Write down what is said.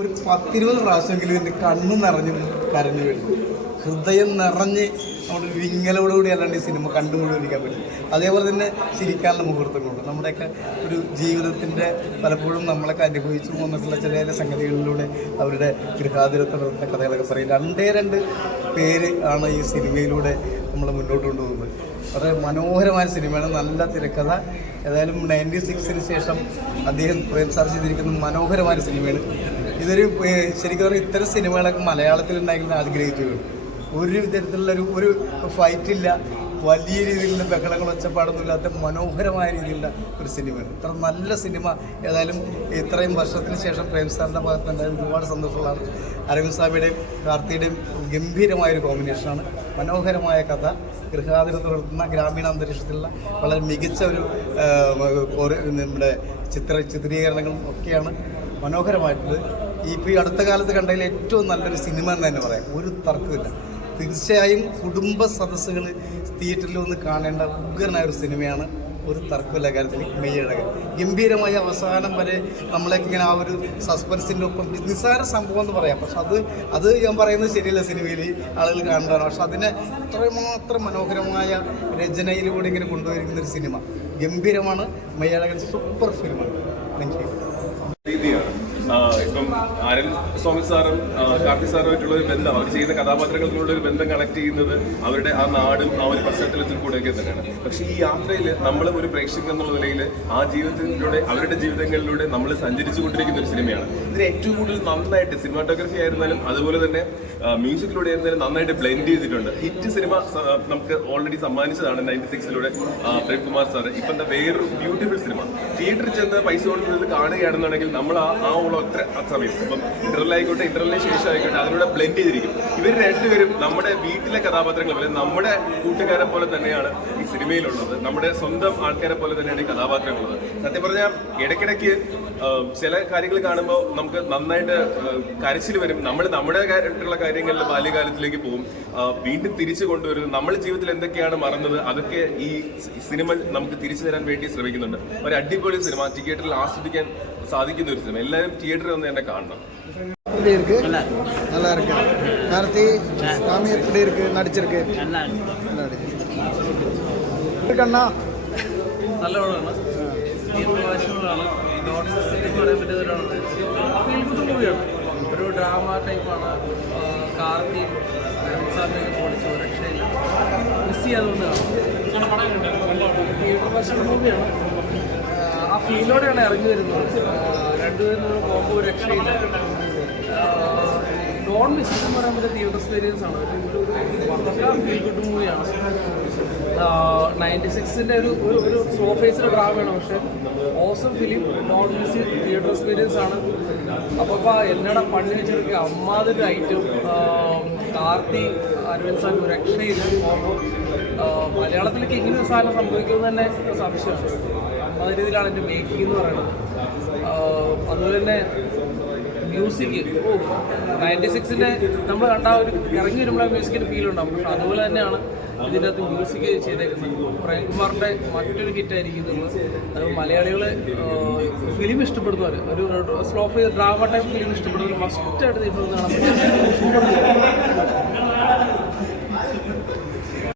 ഒരു 10-20 പ്രാവശ്യമെങ്കിലും എൻ്റെ കണ്ണ് നിറഞ്ഞു കരഞ്ഞു വീഴും. ഹൃദയം നിറഞ്ഞ് നമ്മുടെ ഒരു വിങ്ങലോടുകൂടി അല്ലാണ്ട് ഈ സിനിമ കണ്ടുകൊണ്ടിരിക്കാൻ പറ്റും. അതേപോലെ തന്നെ ചിരിക്കാനുള്ള മുഹൂർത്തങ്ങളുണ്ട്. നമ്മുടെയൊക്കെ ഒരു ജീവിതത്തിൻ്റെ പലപ്പോഴും നമ്മളൊക്കെ അനുഭവിച്ചു വന്നിട്ടുള്ള ചില ചില സംഗതികളിലൂടെ അവരുടെ ഗൃഹാതുരത്വ കഥകളൊക്കെ പറയും. രണ്ട് പേര് ആണ് ഈ സിനിമയിലൂടെ നമ്മൾ മുന്നോട്ട് കൊണ്ടുപോകുന്നത്. വളരെ മനോഹരമായ സിനിമയാണ്, നല്ല തിരക്കഥ. ഏതായാലും 96-ന് ശേഷം അദ്ദേഹം പ്രേം സാർ ചെയ്തിരിക്കുന്ന മനോഹരമായ സിനിമയാണ്. ഇതൊരു ശരിക്കും പറഞ്ഞാൽ ഇത്തരം സിനിമകളൊക്കെ മലയാളത്തിൽ ഉണ്ടായിരുന്നു ആഗ്രഹിച്ചു. ഒരു തരത്തിലുള്ള ഒരു ഫൈറ്റില്ല, വലിയ രീതിയിലുള്ള ബഹളങ്ങൾ ഒച്ചപ്പാടൊന്നും ഇല്ലാത്ത മനോഹരമായ രീതിയിലുള്ള ഒരു സിനിമയാണ്. ഇത്ര നല്ല സിനിമ ഏതായാലും ഇത്രയും വർഷത്തിന് ശേഷം പ്രേം സാറിൻ്റെ ഭാഗത്തുണ്ടായത് ഒരുപാട് സന്തോഷമുള്ളതാണ്. അരവിന്ദ് സ്വാമിയുടെയും കാർത്തിയുടെയും ഗംഭീരമായൊരു കോമ്പിനേഷനാണ്. മനോഹരമായ കഥ, ഗൃഹാതുരത്വം നടത്തുന്ന ഗ്രാമീണ അന്തരീക്ഷത്തിലുള്ള വളരെ മികച്ച ഒരു നമ്മുടെ ചിത്രീകരണങ്ങളും ഒക്കെയാണ് മനോഹരമായിട്ടുള്ളത്. ഇപ്പോൾ ഈ അടുത്ത കാലത്ത് കണ്ടതിൽ ഏറ്റവും നല്ലൊരു സിനിമ എന്ന് തന്നെ പറയാം, ഒരു തർക്കമില്ല. തീർച്ചയായും കുടുംബ സദസ്സുകൾ തിയേറ്ററിൽ ഒന്ന് കാണേണ്ട ഉഗ്രനായ ഒരു സിനിമയാണ്, ഒരു തർക്കമില്ല കാര്യത്തിൽ. മെയ്യഴകൻ ഗംഭീരമായ അവസാനം വരെ നമ്മളൊക്കെ ഇങ്ങനെ ആ ഒരു സസ്പെൻസിൻ്റെ ഒപ്പം നിസ്സാര സംഭവം എന്ന് പറയാം. പക്ഷെ അത് ഞാൻ പറയുന്നത് ശരിയല്ല, സിനിമയിൽ ആളുകൾ കാണേണ്ടതാണ്. പക്ഷെ അതിനെ അത്രമാത്രം മനോഹരമായ രചനയിലൂടെ ഇങ്ങനെ കൊണ്ടുപോയിരിക്കുന്ന ഒരു സിനിമ ഗംഭീരമാണ്. മെയ്യഴകൻ സൂപ്പർ ഫിലിമാണ്. Thank you. ഇപ്പം അരവിന്ദ് സ്വാമി സാറും കാർത്തി സാറുമായിട്ടുള്ള ഒരു ബന്ധം, അവർ ചെയ്യുന്ന കഥാപാത്രങ്ങളിലുള്ള ഒരു ബന്ധം കണക്ട് ചെയ്യുന്നത് അവരുടെ ആ നാടും ആ ഒരു പശ്ചാത്തലത്തിൽ കൂടെയൊക്കെ തന്നെയാണ്. പക്ഷേ ഈ യാത്രയിൽ നമ്മളും ഒരു പ്രേക്ഷകൻ എന്നുള്ള നിലയിൽ ആ ജീവിതത്തിലൂടെ അവരുടെ ജീവിതങ്ങളിലൂടെ നമ്മൾ സഞ്ചരിച്ചു കൊണ്ടിരിക്കുന്ന ഒരു സിനിമയാണ്. ഇതിന് ഏറ്റവും കൂടുതൽ നന്നായിട്ട് സിനിമാറ്റോഗ്രഫി ആയിരുന്നാലും അതുപോലെ തന്നെ മ്യൂസിക്കിലൂടെ ആയിരുന്നാലും നന്നായിട്ട് ബ്ലെൻഡ് ചെയ്തിട്ടുണ്ട്. ഹിറ്റ് സിനിമ നമുക്ക് ഓൾറെഡി സമ്മാനിച്ചതാണ് 96-ലൂടെ പ്രേംകുമാർ സാർ. ഇപ്പം എന്താ വേറൊരു ബ്യൂട്ടിഫുൾ സിനിമ തിയേറ്ററിൽ ചെന്ന് പൈസ കൊടുക്കുന്നത് കാണുകയാണെന്നുണ്ടെങ്കിൽ നമ്മൾ ആ ഒത്ര സമയം ഇപ്പം ഇന്റർവെൽ ഇന്റർവെല്ലിന് ശേഷം ആയിക്കോട്ടെ അതിലൂടെ ബ്ലെൻഡ് ചെയ്തിരിക്കും. ഇവർ രണ്ടുപേരും നമ്മുടെ വീട്ടിലെ കഥാപാത്രങ്ങൾ പോലെ, നമ്മുടെ കൂട്ടുകാരെ പോലെ തന്നെയാണ് ഈ സിനിമയിലുള്ളത്. നമ്മുടെ സ്വന്തം ആൾക്കാരെ പോലെ തന്നെയാണ് ഈ കഥാപാത്രങ്ങളുള്ളത്. സത്യം പറഞ്ഞാൽ ഇടയ്ക്കിടയ്ക്ക് ചില കാര്യങ്ങൾ കാണുമ്പോൾ നമുക്ക് നന്നായിട്ട് കരച്ചിൽ വരും. നമ്മുടെ ആയിട്ടുള്ള കാര്യങ്ങളിൽ ബാല്യകാലത്തിലേക്ക് പോകും, വീണ്ടും തിരിച്ചു കൊണ്ടുവരുന്നു. നമ്മുടെ ജീവിതത്തിൽ എന്തൊക്കെയാണ് മറന്നത് അതൊക്കെ ഈ സിനിമ നമുക്ക് തിരിച്ചു തരാൻ വേണ്ടി ശ്രമിക്കുന്നുണ്ട്. ഒരു അടിപൊളി സിനിമ, തിയേറ്ററിൽ ആസ്വദിക്കാൻ സാധിക്കുന്ന ഒരു സിനിമ. എല്ലാവരും തിയേറ്ററിൽ വന്ന് തന്നെ കാണണം. எப்படி இருக்கு? நல்லா இருக்கு. கார்த்தி சாமி எப்படி இருக்கு? நடிச்சிருக்கு நல்லா இருக்கண்ணா. നല്ല പടമാണ്, ദീർഘവാശികളാണ്. പറയാൻ പറ്റിയ മൂവിയാണ്. ഒരു ഡ്രാമ ടൈപ്പാണ്. കാർത്തി സാറിനെ പൊളിച്ചു, രക്ഷയില്ല, മിസ് ചെയ്യാതെ ഒന്ന് കാണാം. ദീർഘവാശികൾ മൂവിയാണ്. ആ ഫീലോടെയാണ് ഇറങ്ങി വരുന്നത്. രണ്ടുപേരും കോമ്പോ രക്ഷയില്ല. നോൺ മിസ് എന്ന് പറയാൻ പറ്റിയ തിയേറ്റർ എക്സ്പീരിയൻസ് ആണ്. പക്ക ഫീൽ ഗുഡ് മൂവിയാണ്. 96-ൻ്റെ ഒരു സ്ലോ ഫേസിലെ ഡ്രാമയാണ്, പക്ഷേ awesome film, non miss theatre experience ആണ്. അപ്പോൾ എന്നോട് പണി വെച്ചിരിക്കുക അമ്മാതിരി ഐറ്റം. കാർത്തി അരവിന്ദ് സാർ രക്ഷയില്ല. കോമ്പോ മലയാളത്തിലേക്ക് ഇങ്ങനെ ഒരു സാധനം സംഭവിക്കുമെന്ന് തന്നെ സംശയമാണ്. അമ്മാതിരി രീതിയിലാണ് എൻ്റെ മേക്കിംഗ് എന്ന് പറയുന്നത്. അതുപോലെ തന്നെ മ്യൂസിക് 96-ൻ്റെ നമ്മൾ കണ്ട ഒരു ഇറങ്ങി വരുമ്പോൾ മ്യൂസിക്കിൻ്റെ ഫീൽ ഉണ്ടാകും. പക്ഷെ അതുപോലെ തന്നെയാണ് ഇതിൻ്റെ അകത്ത് മ്യൂസിക് ചെയ്തേക്കുന്നത്. പ്രേംകുമാറിൻ്റെ മറ്റൊരു ഹിറ്റായിരിക്കും ഇത്. അത് മലയാളികൾ ഫിലിം ഇഷ്ടപ്പെടുന്നവർ, ഒരു സ്ലോ ഡ്രാമ ടൈപ്പ് ഫിലിം ഇഷ്ടപ്പെടുന്നവർ മസ്റ്റായിട്ട് തീർന്നു കാണാൻ.